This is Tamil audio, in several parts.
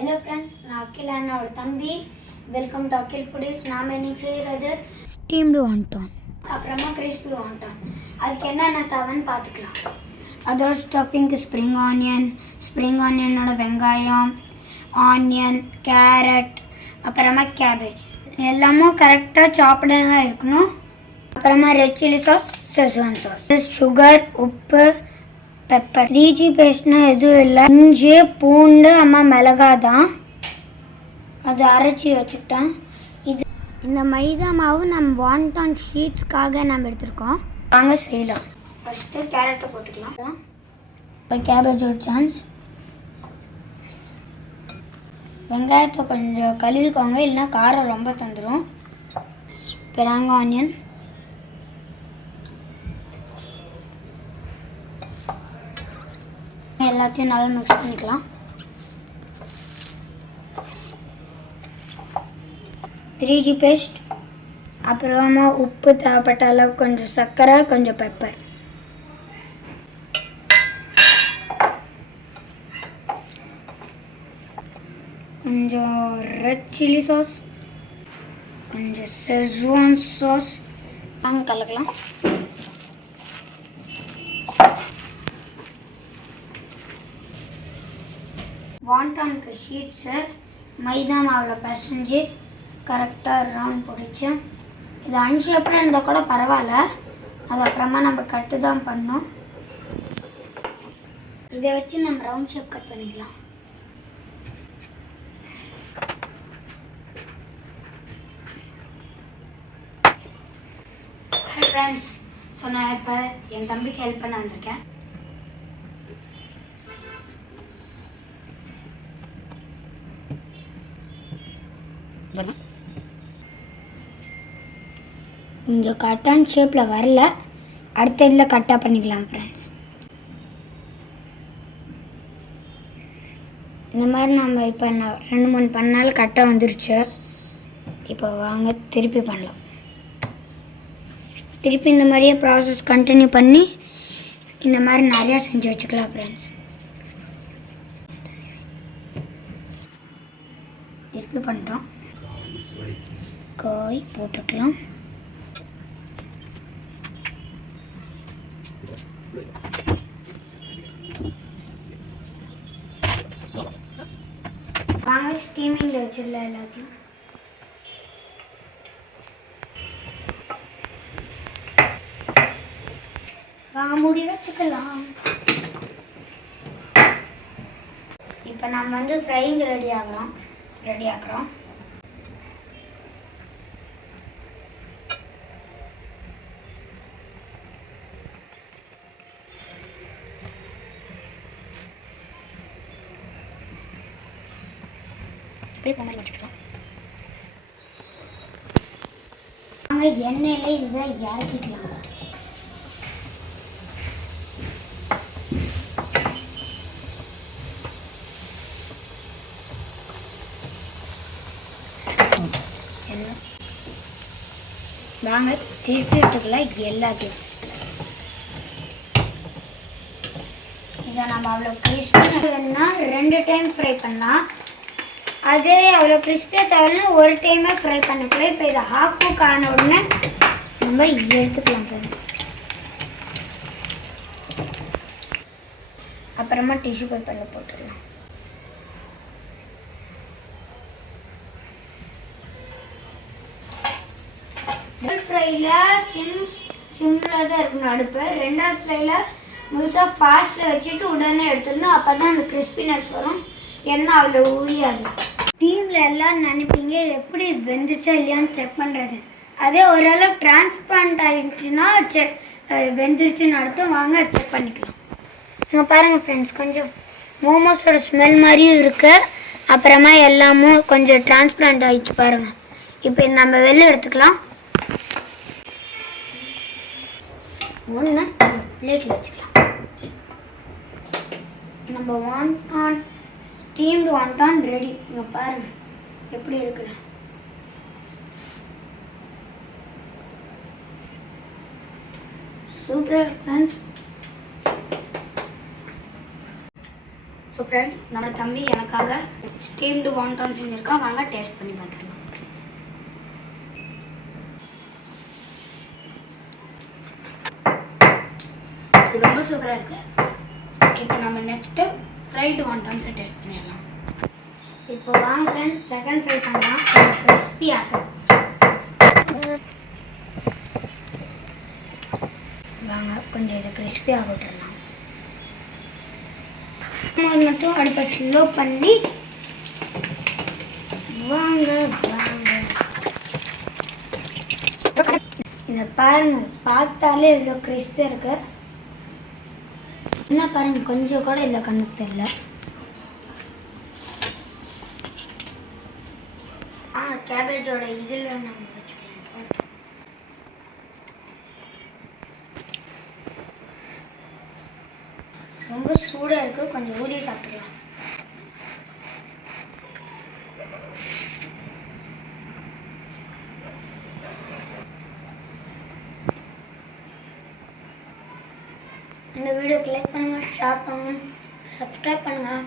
Hello friends, நான் அகில் அண்ணாவோட தம்பி. Welcome to Akhil foodies. நாம் இன்னைக்கு செய்கிறது ஸ்டீம்டு வாண்டான், அப்புறமா கிறிஸ்பி வாண்டான். அதுக்கு என்னென்ன தேவைன்னு பார்த்துக்கலாம். அதோட ஸ்டஃபிங்க்கு ஸ்ப்ரிங் ஆனியனோட வெங்காயம், ஆனியன், கேரட், அப்புறமா கேபேஜ் எல்லாமும் கரெக்டாக சாப்பிடாக இருக்கணும். அப்புறமா red chilli sauce, schezwan sauce, sugar, உப்பு, பெப்பர். 3G பேஸ்ட்னா எதுவும் இல்லை, இஞ்சி, பூண்டு, அம்மா மிளகாய் தான். அது அரைச்சி வச்சுக்கிட்டேன். இந்த மைதா மாவு நம்ம வாண்டான் ஷீட்ஸ்க்காக நம்ம எடுத்துருக்கோம். வாங்க செய்யலாம். ஃபஸ்ட்டு கேரட்டை போட்டுக்கலாம். இப்போ கேபேஜ் ஒரு சான்ஸ். வெங்காயத்தை கொஞ்சம் கழுவிக்கோங்க, இல்லைன்னா காரம் ரொம்ப தந்துடும். ஸ்ப்ரிங் ஆனியன், எல்லாத்தையும் நல்லா மிக்ஸ் பண்ணிக்கலாம். 3G பேஸ்ட், அப்புறமா உப்பு தேவைப்பட்ட அளவு, கொஞ்சம் சர்க்கரை, கொஞ்சம் பெப்பர், கொஞ்சம் ரெட் சில்லி சாஸ், கொஞ்சம் செஸ்வான் சாஸ். வாங்க கலக்கலாம். வாண்டானுக்கு ஷீட்ஸை மைதா மாவில் பிசைஞ்சு கரெக்டாக ரவுண்ட் பிடிச்சி, இது அன்ஷேப்பில் இருந்தால் கூட பரவாயில்ல, அது அப்புறமா நம்ம கட்டு தான் பண்ணோம். இதை வச்சு நம்ம ரவுண்ட் ஷேப் கட் பண்ணிக்கலாம். ஹாய் ஃப்ரெண்ட்ஸ், ஸோ நான் இப்போ என் தம்பிக்கு ஹெல்ப் பண்ண வந்திருக்கேன். கொஞ்சம் கட்டான ஷேப்பில் வரல, அடுத்த இதில் கட்டாக பண்ணிக்கலாம் ஃப்ரெண்ட்ஸ். இந்த மாதிரி நம்ம இப்போ 2-3 பண்ணாலும் கட்டாக வந்துருச்சு. இப்போ வாங்க திருப்பி பண்ணலாம். திருப்பி இந்த மாதிரியே ப்ராசஸ் கண்டினியூ பண்ணி இந்த மாதிரி நிறையா செஞ்சு வச்சுக்கலாம் ஃப்ரெண்ட்ஸ். திருப்பி பண்ணிட்டோம். காய் போட்டுக்கலாம். வாங்க ஸ்டீமிங்கில் வச்சிடலாம் எல்லாத்தையும். வாங்க மூடி வச்சுக்கலாம். இப்போ நம்ம ஃப்ரைங் ரெடி ஆக்குறோம். அப்படியே பொங்கல் வச்சுக்கலாம். நாங்கள் எண்ணெயில் இதை இறக்கிக்கலாம். நாங்கள் திருப்பி விட்டுக்கலாம் எல்லாத்தையும். இதை நம்ம அவ்வளோ கிறிஸ்பினா 2 டைம் ஃப்ரை பண்ணலாம். அதே அவ்வளோ கிறிஸ்பியாக தேவைன்னா ஒரு டைமே ஃப்ரை பண்ணிக்கலாம். இப்போ இதை ஹாஃப் குக் ஆன உடனே நம்ம எடுத்துக்கலாம் ஃப்ரெண்ட்ஸ். அப்புறமா டிஷ்யூ பேப்பரில் போட்டுடலாம். முதல் ஃப்ரையில் சிம்மில் தான் இருக்கணும் அடுப்பு. 2வது ஃப்ரையில் முழுசாக ஃபாஸ்ட்டில் வச்சுட்டு உடனே எடுத்துடணும். அப்போ தான் அந்த கிறிஸ்பினஸ் வரும், எண்ணெய் அவ்வளோ ஊழியாது. டீமில் எல்லாம் நினைப்பீங்க எப்படி வெந்துச்சா இல்லையான்னு செக் பண்ணுறது. அதே ஓரளவு டிரான்ஸ்பரண்ட் ஆகிடுச்சுன்னா வெந்துருச்சுன்னு அர்த்தம். வாங்க செக் பண்ணிக்கலாம். இங்கே பாருங்கள் ஃப்ரெண்ட்ஸ், கொஞ்சம் மோமோஸோட ஸ்மெல் மாதிரியும் இருக்குது. அப்புறமா எல்லாமும் கொஞ்சம் டிரான்ஸ்பரண்ட் ஆகிடுச்சு பாருங்கள். இப்போ நம்ம வெளில எடுத்துக்கலாம். ஒன்று பிளேட்டில் வச்சுக்கலாம். நம்ம வாண்டான் ஸ்டீம்டு வாண்டான் ரெடி. இங்கே பாருங்கள் எப்படி இருக்குது. சூப்பராக ஃப்ரெண்ட்ஸ். ஸோ ஸோ ஃப்ரெண்ட்ஸ், நம்ம தம்பி எனக்காக ஸ்டீம்டு வாண்டான் செஞ்சுருக்கான். வாங்க டேஸ்ட் பண்ணி பார்த்துக்கலாம். இது ரொம்ப சூப்பராக இருக்குது. இப்போ நம்ம நெக்ஸ்ட்டு ஃப்ரைடு வாண்டான்ஸை டேஸ்ட் பண்ணிடலாம். இப்போ வாங்க ஃப்ரெண்ட்ஸ், செகண்ட் ஃப்ரை பண்ணலாம். கிறிஸ்பியாக வாங்க கொஞ்சம் இதை கிறிஸ்பியாக விட்டுடலாம். மட்டும் அடுப்பை ஸ்லோ பண்ணி வாங்க வாங்க இதை பாருங்க, பார்த்தாலே இவ்வளோ கிறிஸ்பியாக இருக்கு. என்ன பாருங்க, கொஞ்சம் கூட இல்லை கண்ணுக்கு தெரியல. கேபேஜோட இதில் நம்ம வச்சுக்கலாம். ரொம்ப சூடாக இருக்குது, கொஞ்சம் ஊதி சாப்பிட்டுக்கலாம். இந்த வீடியோக்கு லைக் பண்ணுங்கள், ஷேர் பண்ணுங்கள், சப்ஸ்கிரைப் பண்ணுங்கள்.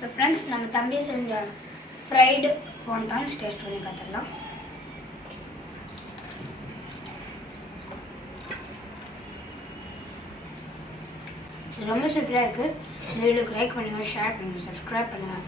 ஸோ ஃப்ரெண்ட்ஸ், நம்ம தம்பி செஞ்ச ஃப்ரைடு வாண்டான்ஸ் டேஸ்ட் பண்ணி பார்த்துடலாம். ரொம்ப சூப்பராக இருக்குது. இந்த வீடியோக்கு லைக் பண்ணுங்கள், ஷேர் பண்ணுங்கள், சப்ஸ்கிரைப் பண்ணுங்கள்.